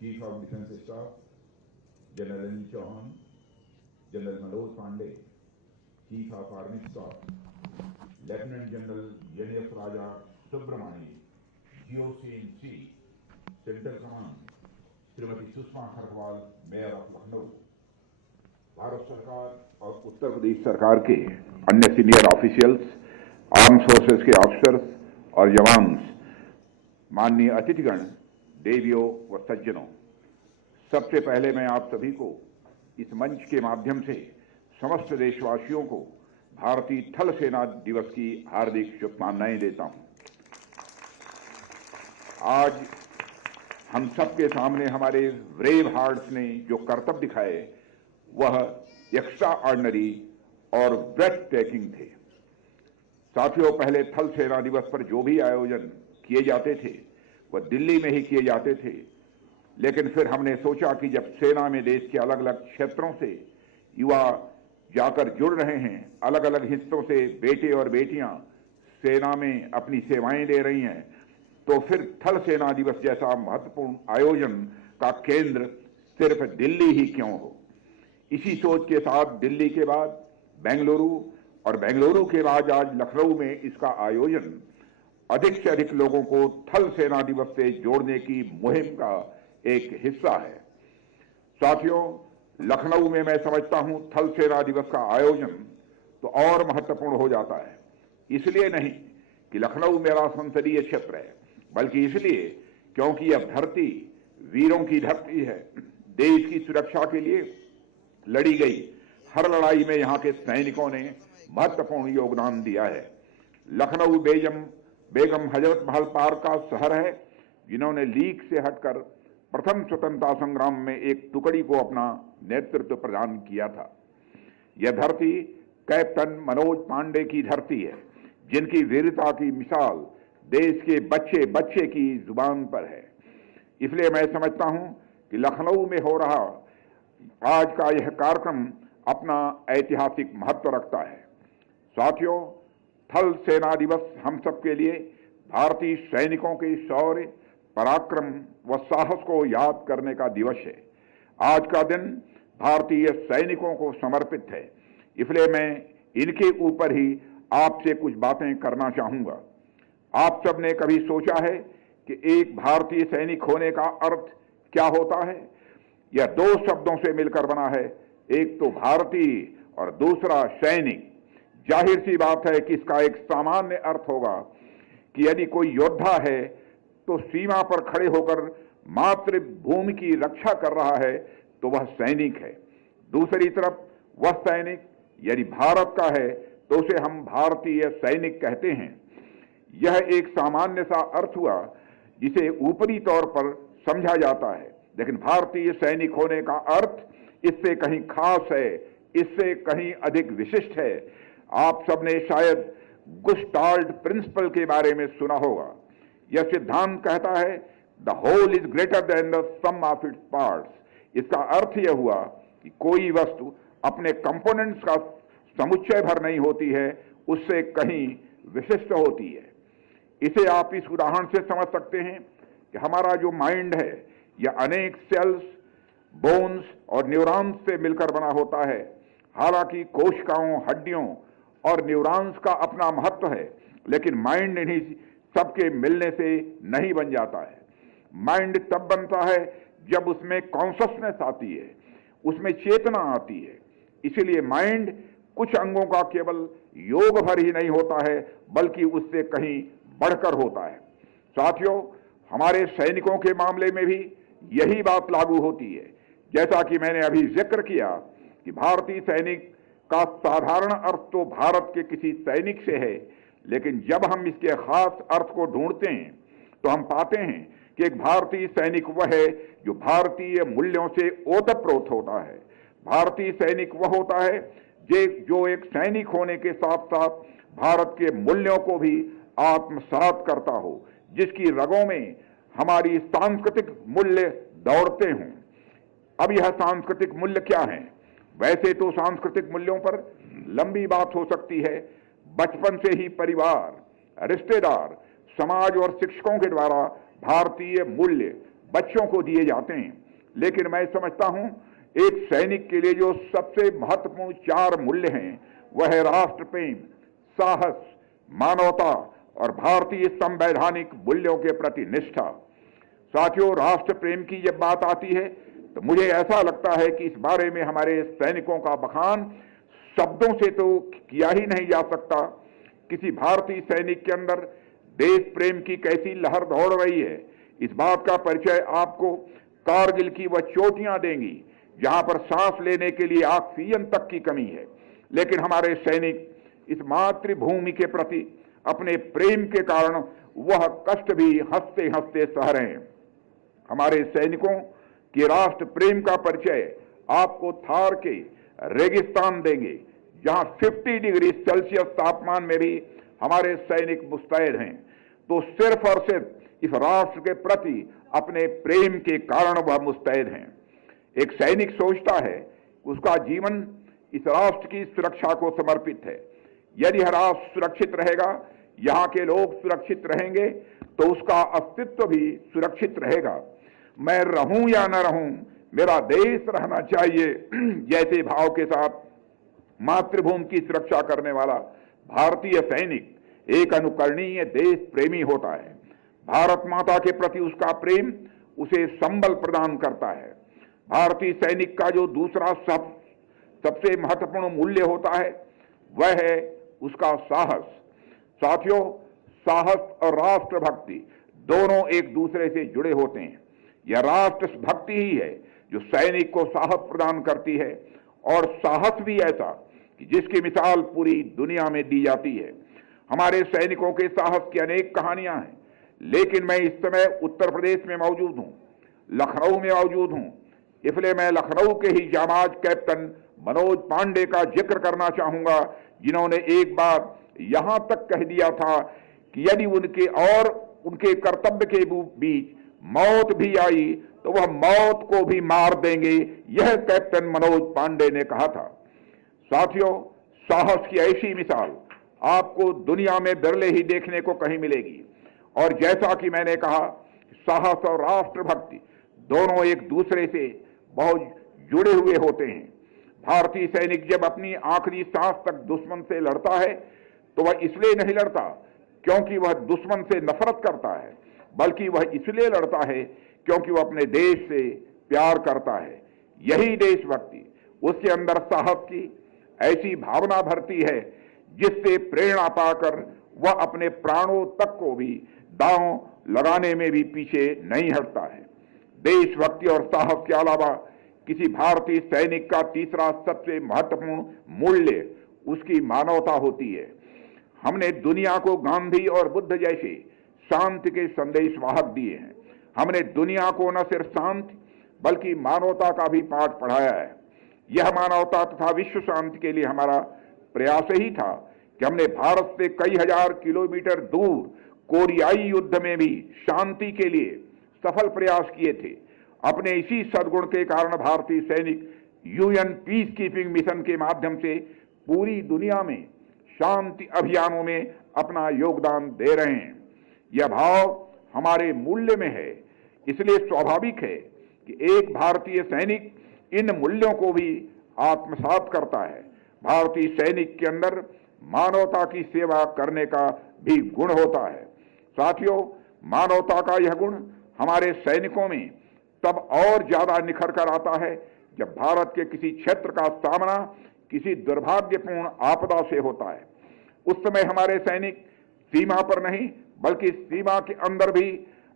Chief of Defence Staff, General Anil Chauhan, General Manoj Pandey, Chief of Army Staff, Lieutenant General N.S. Raja Subramani, GOC in Chief, Central Command, Shrimati Sushma Khargwal, mayor of Lucknow, Bharat सरकार और उत्तर प्रदेश सरकार के अन्य senior officials, arm forces के officers और जवान, माननीय अतिथिगण, देवियों व सज्जनों, सबसे पहले मैं आप सभी को इस मंच के माध्यम से समस्त देशवासियों को भारतीय थल सेना दिवस की हार्दिक शुभकामनाएं देता हूं। आज हम सबके सामने हमारे ब्रेव हार्ट्स ने जो करतब दिखाए वह एक्स्ट्रा ऑर्डिनरी और ब्रेथ टेकिंग थे। साथियों, पहले थल सेना दिवस पर जो भी आयोजन किए जाते थे वह दिल्ली में ही किए जाते थे, लेकिन फिर हमने सोचा कि जब सेना में देश के अलग अलग क्षेत्रों से युवा जाकर जुड़ रहे हैं, अलग अलग हिस्सों से बेटे और बेटियां सेना में अपनी सेवाएं दे रही हैं, तो फिर थल सेना दिवस जैसा महत्वपूर्ण आयोजन का केंद्र सिर्फ दिल्ली ही क्यों हो। इसी सोच के साथ दिल्ली के बाद बेंगलुरु और बेंगलुरु के बाद आज लखनऊ में इसका आयोजन अधिक से अधिक लोगों को थल सेना दिवस से जोड़ने की मुहिम का एक हिस्सा है। साथियों, लखनऊ में मैं समझता हूं थल सेना दिवस का आयोजन तो और महत्वपूर्ण हो जाता है, इसलिए नहीं कि लखनऊ मेरा संसदीय क्षेत्र है, बल्कि इसलिए क्योंकि यह धरती वीरों की धरती है। देश की सुरक्षा के लिए लड़ी गई हर लड़ाई में यहां के सैनिकों ने महत्वपूर्ण योगदान दिया है। लखनऊ बेगम हजरत महल पार्क का शहर है, जिन्होंने लीग से हटकर प्रथम स्वतंत्रता संग्राम में एक टुकड़ी को अपना नेतृत्व प्रदान किया था। यह धरती कैप्टन मनोज पांडे की धरती है, जिनकी वीरता की मिसाल देश के बच्चे बच्चे की जुबान पर है। इसलिए मैं समझता हूं कि लखनऊ में हो रहा आज का यह कार्यक्रम अपना ऐतिहासिक महत्व रखता है। साथियों, थल सेना दिवस हम सबके लिए भारतीय सैनिकों के शौर्य, पराक्रम व साहस को याद करने का दिवस है। आज का दिन भारतीय सैनिकों को समर्पित है, इसलिए मैं इनके ऊपर ही आपसे कुछ बातें करना चाहूंगा। आप सबने कभी सोचा है कि एक भारतीय सैनिक होने का अर्थ क्या होता है? यह दो शब्दों से मिलकर बना है, एक तो भारतीय और दूसरा सैनिक। जाहिर सी बात है कि इसका एक सामान्य अर्थ होगा कि यदि कोई योद्धा है तो सीमा पर खड़े होकर मातृभूमि की रक्षा कर रहा है तो वह सैनिक है। दूसरी तरफ वह सैनिक यदि भारत का है तो उसे हम भारतीय सैनिक कहते हैं। यह एक सामान्य सा अर्थ हुआ जिसे ऊपरी तौर पर समझा जाता है, लेकिन भारतीय सैनिक होने का अर्थ इससे कहीं खास है, इससे कहीं अधिक विशिष्ट है। आप सबने शायद गुस्टाल्ट प्रिंसिपल के बारे में सुना होगा। यह सिद्धांत कहता है the whole is greater than the sum of its parts. इसका अर्थ यह हुआ कि कोई वस्तु अपने कंपोनेंट्स का समुच्चय भर नहीं होती है, उससे कहीं विशिष्ट होती है। इसे आप इस उदाहरण से समझ सकते हैं कि हमारा जो माइंड है यह अनेक सेल्स, बोन्स और न्यूरॉन्स से मिलकर बना होता है। हालांकि कोशिकाओं, हड्डियों और न्यूरॉन्स का अपना महत्व है, लेकिन माइंड इन्हीं सबके मिलने से नहीं बन जाता है। माइंड तब बनता है जब उसमें कॉन्शसनेस आती है, उसमें चेतना आती है। इसीलिए माइंड कुछ अंगों का केवल योग भर ही नहीं होता है, बल्कि उससे कहीं बढ़कर होता है। साथियों, हमारे सैनिकों के मामले में भी यही बात लागू होती है। जैसा कि मैंने अभी जिक्र किया कि भारतीय सैनिक का साधारण अर्थ तो भारत के किसी सैनिक से है, लेकिन जब हम इसके खास अर्थ को ढूंढते हैं तो हम पाते हैं कि एक भारतीय सैनिक वह है जो भारतीय मूल्यों से ओतप्रोत होता है। भारतीय सैनिक वह होता है जो एक सैनिक होने के साथ साथ भारत के मूल्यों को भी आत्मसात करता हो, जिसकी रगों में हमारी सांस्कृतिक मूल्य दौड़ते हों। अब यह सांस्कृतिक मूल्य क्या है? वैसे तो सांस्कृतिक मूल्यों पर लंबी बात हो सकती है। बचपन से ही परिवार, रिश्तेदार, समाज और शिक्षकों के द्वारा भारतीय मूल्य बच्चों को दिए जाते हैं। लेकिन मैं समझता हूं एक सैनिक के लिए जो सबसे महत्वपूर्ण 4 मूल्य हैं वह है राष्ट्र प्रेम, साहस, मानवता और भारतीय संवैधानिक मूल्यों के प्रति निष्ठा। साथियों, राष्ट्र प्रेम की जब बात आती है तो मुझे ऐसा लगता है कि इस बारे में हमारे सैनिकों का बखान शब्दों से तो किया ही नहीं जा सकता। किसी भारतीय सैनिक के अंदर देश प्रेम की कैसी लहर दौड़ रही है, इस बात का परिचय आपको कारगिल की वह चोटियां देंगी जहां पर सांस लेने के लिए ऑक्सीजन तक की कमी है, लेकिन हमारे सैनिक इस मातृभूमि के प्रति अपने प्रेम के कारण वह कष्ट भी हंसते हंसते सह रहे हैं। हमारे सैनिकों के राष्ट्र प्रेम का परिचय आपको थार के रेगिस्तान देंगे जहां 50 डिग्री सेल्सियस तापमान में भी हमारे सैनिक मुस्तैद हैं। तो सिर्फ और सिर्फ इस राष्ट्र के प्रति अपने प्रेम के कारण वह मुस्तैद हैं। एक सैनिक सोचता है उसका जीवन इस राष्ट्र की सुरक्षा को समर्पित है। यदि यह राष्ट्र सुरक्षित रहेगा, यहाँ के लोग सुरक्षित रहेंगे, तो उसका अस्तित्व भी सुरक्षित रहेगा। मैं रहूं या न रहूं, मेरा देश रहना चाहिए, जैसे भाव के साथ मातृभूमि की सुरक्षा करने वाला भारतीय सैनिक एक अनुकरणीय देश प्रेमी होता है। भारत माता के प्रति उसका प्रेम उसे संबल प्रदान करता है। भारतीय सैनिक का जो दूसरा सबसे महत्वपूर्ण मूल्य होता है वह है उसका साहस। साथियों, साहस और राष्ट्र भक्ति दोनों एक दूसरे से जुड़े होते हैं। यह राष्ट्र भक्ति ही है जो सैनिक को साहस प्रदान करती है, और साहस भी ऐसा कि जिसकी मिसाल पूरी दुनिया में दी जाती है। हमारे सैनिकों के साहस की अनेक कहानियां हैं, लेकिन मैं इस समय उत्तर प्रदेश में मौजूद हूं, लखनऊ में मौजूद हूं, इसलिए मैं लखनऊ के ही जाबाज कैप्टन मनोज पांडे का जिक्र करना चाहूंगा, जिन्होंने एक बार यहां तक कह दिया था कि यदि उनके और उनके कर्तव्य के बीच मौत भी आई तो वह मौत को भी मार देंगे। यह कैप्टन मनोज पांडे ने कहा था। साथियों, साहस की ऐसी मिसाल आपको दुनिया में बिरले ही देखने को कहीं मिलेगी। और जैसा कि मैंने कहा, साहस और राष्ट्रभक्ति दोनों एक दूसरे से बहुत जुड़े हुए होते हैं। भारतीय सैनिक जब अपनी आखिरी सांस तक दुश्मन से लड़ता है तो वह इसलिए नहीं लड़ता क्योंकि वह दुश्मन से नफरत करता है, बल्कि वह इसलिए लड़ता है क्योंकि वह अपने देश से प्यार करता है। यही देशभक्ति उसके अंदर साहस की ऐसी भावना भरती है जिससे प्रेरणा पाकर वह अपने प्राणों तक को भी दांव लगाने में भी पीछे नहीं हटता है। देशभक्ति और साहस के अलावा किसी भारतीय सैनिक का तीसरा सबसे महत्वपूर्ण मूल्य उसकी मानवता होती है। हमने दुनिया को गांधी और बुद्ध जैसे शांति के संदेश वाहक दिए हैं। हमने दुनिया को न सिर्फ शांति बल्कि मानवता का भी पाठ पढ़ाया है। यह मानवता तथा विश्व शांति के लिए हमारा प्रयास ही था कि हमने भारत से कई हजार किलोमीटर दूर कोरियाई युद्ध में भी शांति के लिए सफल प्रयास किए थे। अपने इसी सद्गुण के कारण भारतीय सैनिक यूएन पीस कीपिंग मिशन के माध्यम से पूरी दुनिया में शांति अभियानों में अपना योगदान दे रहे हैं। यह भाव हमारे मूल्य में है, इसलिए स्वाभाविक है कि एक भारतीय सैनिक इन मूल्यों को भी आत्मसात करता है। भारतीय सैनिक के अंदर मानवता की सेवा करने का भी गुण होता है। साथियों, मानवता का यह गुण हमारे सैनिकों में तब और ज्यादा निखर कर आता है जब भारत के किसी क्षेत्र का सामना किसी दुर्भाग्यपूर्ण आपदा से होता है। उस समय हमारे सैनिक सीमा पर नहीं बल्कि सीमा के अंदर भी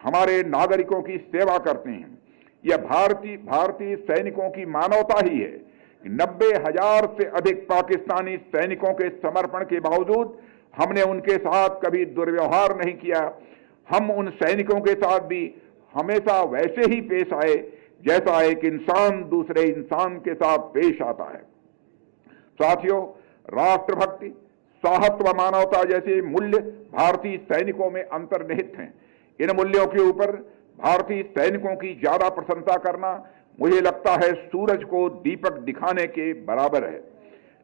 हमारे नागरिकों की सेवा करते हैं। यह भारतीय सैनिकों की मानवता ही है। 90,000 से अधिक पाकिस्तानी सैनिकों के समर्पण के बावजूद हमने उनके साथ कभी दुर्व्यवहार नहीं किया। हम उन सैनिकों के साथ भी हमेशा वैसे ही पेश आए जैसा एक इंसान दूसरे इंसान के साथ पेश आता है। साथियों, राष्ट्रभक्ति, साहस व मानवता जैसे मूल्य भारतीय सैनिकों में अंतर्निहित हैं। इन मूल्यों के ऊपर भारतीय सैनिकों की ज्यादा प्रशंसा करना मुझे लगता है सूरज को दीपक दिखाने के बराबर है।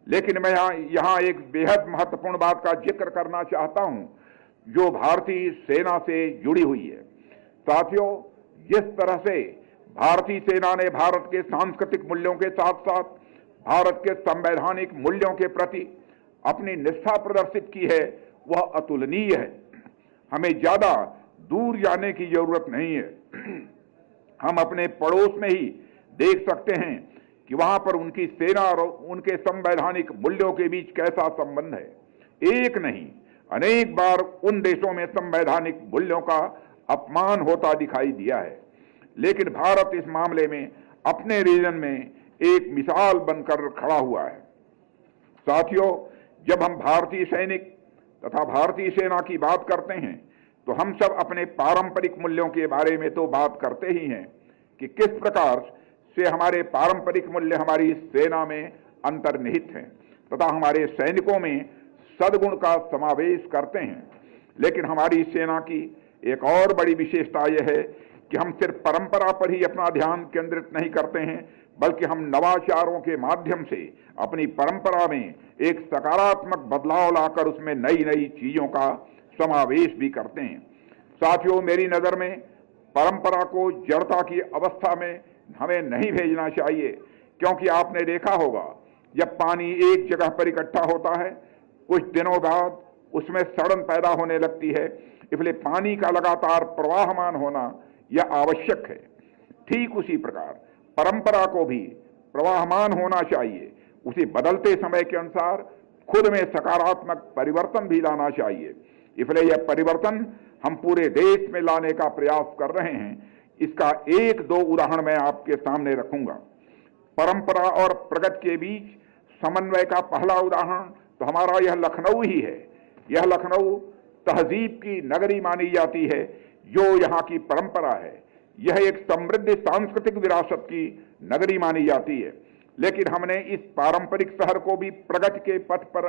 लेकिन मैं यहाँ एक बेहद महत्वपूर्ण बात का जिक्र करना चाहता हूँ जो भारतीय सेना से जुड़ी हुई है। साथियों, जिस तरह से भारतीय सेना ने भारत के सांस्कृतिक मूल्यों के साथ साथ भारत के संवैधानिक मूल्यों के प्रति अपनी निष्ठा प्रदर्शित की है, वह अतुलनीय है। हमें ज्यादा दूर जाने की जरूरत नहीं है। हम अपने पड़ोस में ही देख सकते हैं कि वहां पर उनकी सेना और उनके संवैधानिक मूल्यों के बीच कैसा संबंध है। एक नहीं, अनेक बार उन देशों में संवैधानिक मूल्यों का अपमान होता दिखाई दिया है, लेकिन भारत इस मामले में अपने रीजन में एक मिसाल बनकर खड़ा हुआ है। साथियों, जब हम भारतीय सैनिक तथा भारतीय सेना की बात करते हैं तो हम सब अपने पारंपरिक मूल्यों के बारे में तो बात करते ही हैं कि किस प्रकार से हमारे पारंपरिक मूल्य हमारी सेना में अंतर्निहित हैं तथा हमारे सैनिकों में सद्गुण का समावेश करते हैं। लेकिन हमारी सेना की एक और बड़ी विशेषता यह है कि हम सिर्फ परंपरा पर ही अपना ध्यान केंद्रित नहीं करते हैं, बल्कि हम नवाचारों के माध्यम से अपनी परंपरा में एक सकारात्मक बदलाव लाकर उसमें नई नई चीजों का समावेश भी करते हैं। साथियों, मेरी नजर में परंपरा को जड़ता की अवस्था में हमें नहीं भेजना चाहिए, क्योंकि आपने देखा होगा जब पानी एक जगह पर इकट्ठा होता है, कुछ दिनों बाद उसमें सड़न पैदा होने लगती है। इसलिए पानी का लगातार प्रवाहमान होना यह आवश्यक है। ठीक उसी प्रकार परंपरा को भी प्रवाहमान होना चाहिए, उसे बदलते समय के अनुसार खुद में सकारात्मक परिवर्तन भी लाना चाहिए। इसलिए यह परिवर्तन हम पूरे देश में लाने का प्रयास कर रहे हैं। इसका एक दो उदाहरण मैं आपके सामने रखूंगा। परंपरा और प्रगति के बीच समन्वय का पहला उदाहरण तो हमारा यह लखनऊ ही है। यह लखनऊ तहजीब की नगरी मानी जाती है, जो यहाँ की परंपरा है। यह एक समृद्ध सांस्कृतिक विरासत की नगरी मानी जाती है, लेकिन हमने इस पारंपरिक शहर को भी प्रगति के पथ पर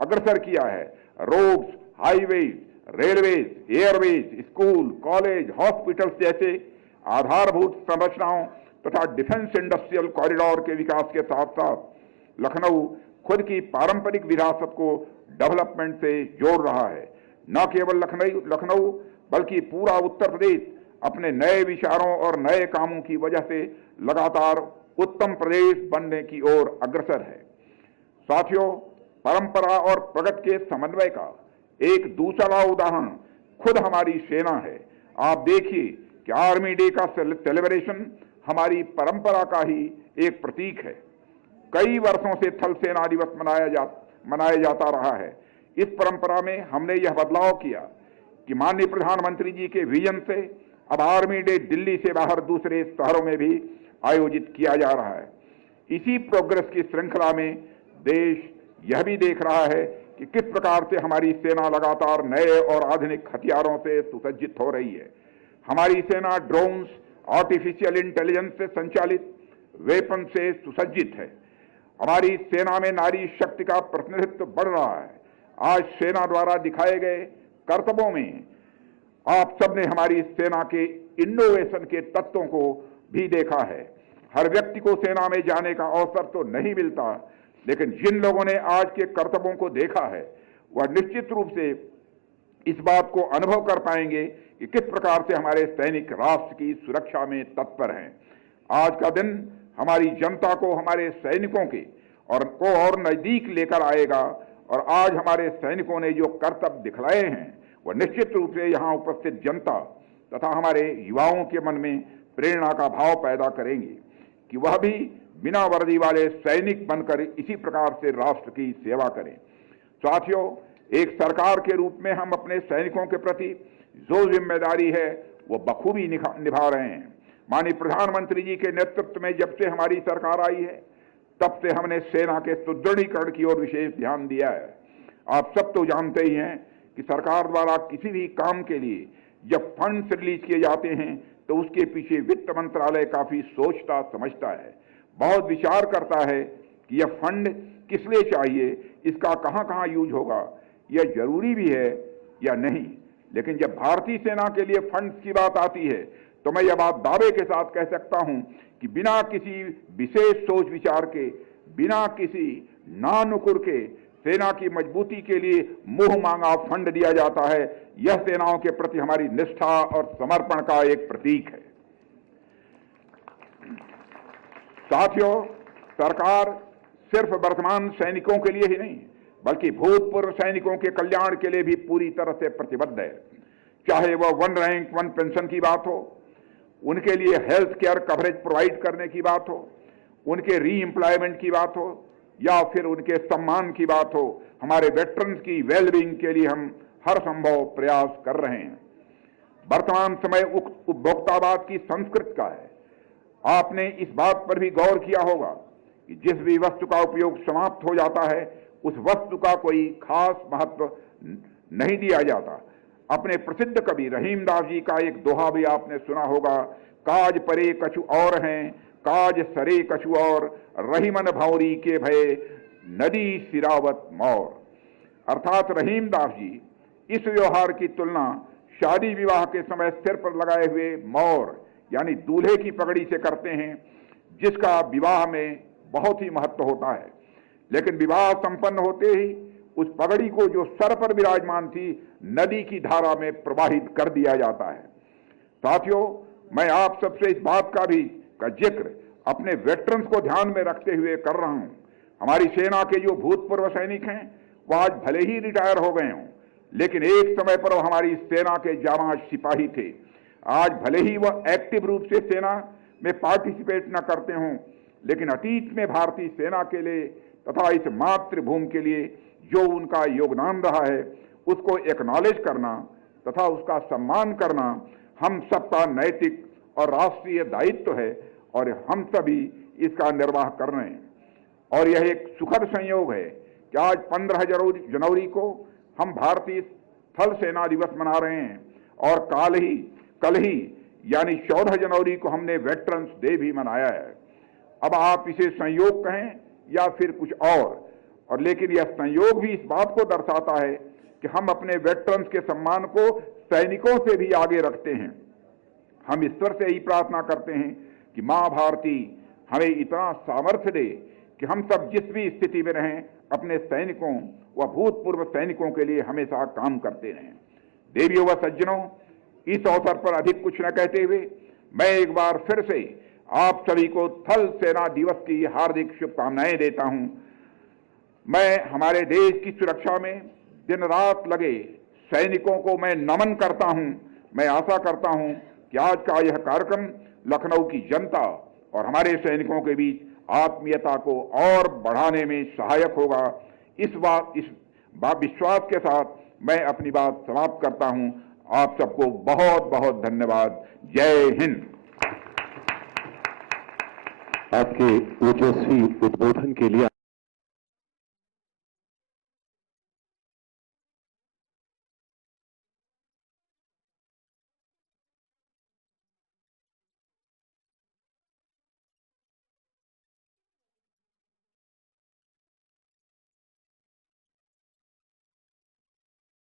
अग्रसर किया है। Roads, highways, railways, airways, school, college, hospitals जैसे आधारभूत संरचनाओं तथा डिफेंस इंडस्ट्रियल कॉरिडोर के विकास के साथ साथ लखनऊ खुद की पारंपरिक विरासत को डेवलपमेंट से जोड़ रहा है। न केवल लखनऊ बल्कि पूरा उत्तर प्रदेश अपने नए विचारों और नए कामों की वजह से लगातार उत्तम प्रदेश बनने की ओर अग्रसर है। साथियों, परंपरा और प्रगति के समन्वय का एक दूसरा उदाहरण खुद हमारी सेना है। आप देखिए कि आर्मी डे का सेलिब्रेशन हमारी परंपरा का ही एक प्रतीक है। कई वर्षों से थल सेना दिवस मनाया जाता रहा है। इस परंपरा में हमने यह बदलाव किया कि माननीय प्रधानमंत्री जी के विजन से अब आर्मी डे दिल्ली से बाहर दूसरे शहरों में भी आयोजित किया जा रहा है। इसी प्रोग्रेस की श्रृंखला में देश यह भी देख रहा है कि किस प्रकार से हमारी सेना लगातार नए और आधुनिक हथियारों से सुसज्जित हो रही है। हमारी सेना ड्रोन्स, आर्टिफिशियल इंटेलिजेंस से संचालित वेपन से सुसज्जित है। हमारी सेना में नारी शक्ति का प्रतिनिधित्व बढ़ रहा है। आज सेना द्वारा दिखाए गए कर्तव्यों में आप सबने हमारी सेना के इनोवेशन के तत्वों को भी देखा है। हर व्यक्ति को सेना में जाने का अवसर तो नहीं मिलता, लेकिन जिन लोगों ने आज के कर्तव्यों को देखा है वह निश्चित रूप से इस बात को अनुभव कर पाएंगे कि किस प्रकार से हमारे सैनिक राष्ट्र की सुरक्षा में तत्पर हैं। आज का दिन हमारी जनता को हमारे सैनिकों के और नजदीक लेकर आएगा, और आज हमारे सैनिकों ने जो कर्तव्य दिखलाए हैं वह निश्चित रूप से यहाँ उपस्थित जनता तथा हमारे युवाओं के मन में प्रेरणा का भाव पैदा करेंगे कि वह भी बिना वर्दी वाले सैनिक बनकर इसी प्रकार से राष्ट्र की सेवा करें। साथियों, एक सरकार के रूप में हम अपने सैनिकों के प्रति जो जिम्मेदारी है वो बखूबी निभा रहे हैं। माननीय प्रधानमंत्री जी के नेतृत्व में जब से हमारी सरकार आई है तब से हमने सेना के सुदृढ़ीकरण की ओर विशेष ध्यान दिया है। आप सब तो जानते ही हैं कि सरकार द्वारा किसी भी काम के लिए जब फंड्स रिलीज किए जाते हैं तो उसके पीछे वित्त मंत्रालय काफी सोचता समझता है, बहुत विचार करता है कि यह फंड किस लिए चाहिए, इसका कहां कहां यूज होगा, यह जरूरी भी है या नहीं। लेकिन जब भारतीय सेना के लिए फंड्स की बात आती है तो मैं यह बात दावे के साथ कह सकता हूं कि बिना किसी विशेष सोच विचार के, बिना किसी नानुकुर के सेना की मजबूती के लिए मुंह मांगा फंड दिया जाता है। यह सेनाओं के प्रति हमारी निष्ठा और समर्पण का एक प्रतीक है। साथियों, सरकार सिर्फ वर्तमान सैनिकों के लिए ही नहीं बल्कि भूतपूर्व सैनिकों के कल्याण के लिए भी पूरी तरह से प्रतिबद्ध है। चाहे वह 1 रैंक 1 पेंशन की बात हो, उनके लिए हेल्थ केयर कवरेज प्रोवाइड करने की बात हो, उनके री एम्प्लॉयमेंट की बात हो या फिर उनके सम्मान की बात हो, हमारे वेटरन्स की वेलबींग के लिए हम हर संभव प्रयास कर रहे हैं। वर्तमान समय उपभोक्तावाद की संस्कृति का है। आपने इस बात पर भी गौर किया होगा कि जिस भी वस्तु का उपयोग समाप्त हो जाता है उस वस्तु का कोई खास महत्व नहीं दिया जाता। अपने प्रसिद्ध कवि रहीमदास जी का एक दोहा भी आपने सुना होगा, काज परे कछु और हैं, काज सरे कछु और, रहीमन भौरी के भय नदी सिरावत मौर। अर्थात रहीमदास जी इस व्यवहार की तुलना शादी विवाह के समय सिर पर लगाए हुए मौर यानी दूल्हे की पगड़ी से करते हैं, जिसका विवाह में बहुत ही महत्व होता है। लेकिन विवाह संपन्न होते ही उस पगड़ी को जो सर पर विराजमान थी नदी की धारा में प्रवाहित कर दिया जाता है। साथियों, मैं आप सबसे इस बात का जिक्र अपने वेटरन्स को ध्यान में रखते हुए कर रहा हूं। हमारी सेना के जो भूतपूर्व सैनिक हैं वो आज भले ही रिटायर हो गए हों, लेकिन एक समय पर वो हमारी सेना के जाबाज सिपाही थे। आज भले ही वह एक्टिव रूप से सेना में पार्टिसिपेट न करते हों, लेकिन अतीत में भारतीय सेना के लिए तथा इस मातृभूमि के लिए जो उनका योगदान रहा है उसको एक्नॉलेज करना तथा उसका सम्मान करना हम सबका नैतिक और राष्ट्रीय दायित्व है और हम सभी इसका निर्वाह कर रहे हैं। और यह एक सुखद संयोग है कि आज 15 जनवरी को हम भारतीय थल सेना दिवस मना रहे हैं और कल ही यानी 14 जनवरी को हमने वेटरन्स डे भी मनाया है। अब आप इसे संयोग कहें या फिर कुछ और लेकिन यह संयोग भी इस बात को दर्शाता है कि हम अपने वेटरन्स के सम्मान को सैनिकों से भी आगे रखते हैं। हम ईश्वर से ही प्रार्थना करते हैं कि मां भारती हमें इतना सामर्थ्य दे कि हम सब जिस भी स्थिति में रहें अपने सैनिकों व भूतपूर्व सैनिकों के लिए हमेशा काम करते रहें। देवियों व सज्जनों, इस अवसर पर अधिक कुछ न कहते हुए मैं एक बार फिर से आप सभी को थल सेना दिवस की हार्दिक शुभकामनाएं देता हूं। मैं हमारे देश की सुरक्षा में दिन रात लगे सैनिकों को मैं नमन करता हूं। मैं आशा करता हूं कि आज का यह कार्यक्रम लखनऊ की जनता और हमारे सैनिकों के बीच आत्मीयता को और बढ़ाने में सहायक होगा। इस विश्वास के साथ मैं अपनी बात समाप्त करता हूं। आप सबको बहुत बहुत धन्यवाद। जय हिंद। आपके ओजस्वी उद्बोधन के लिए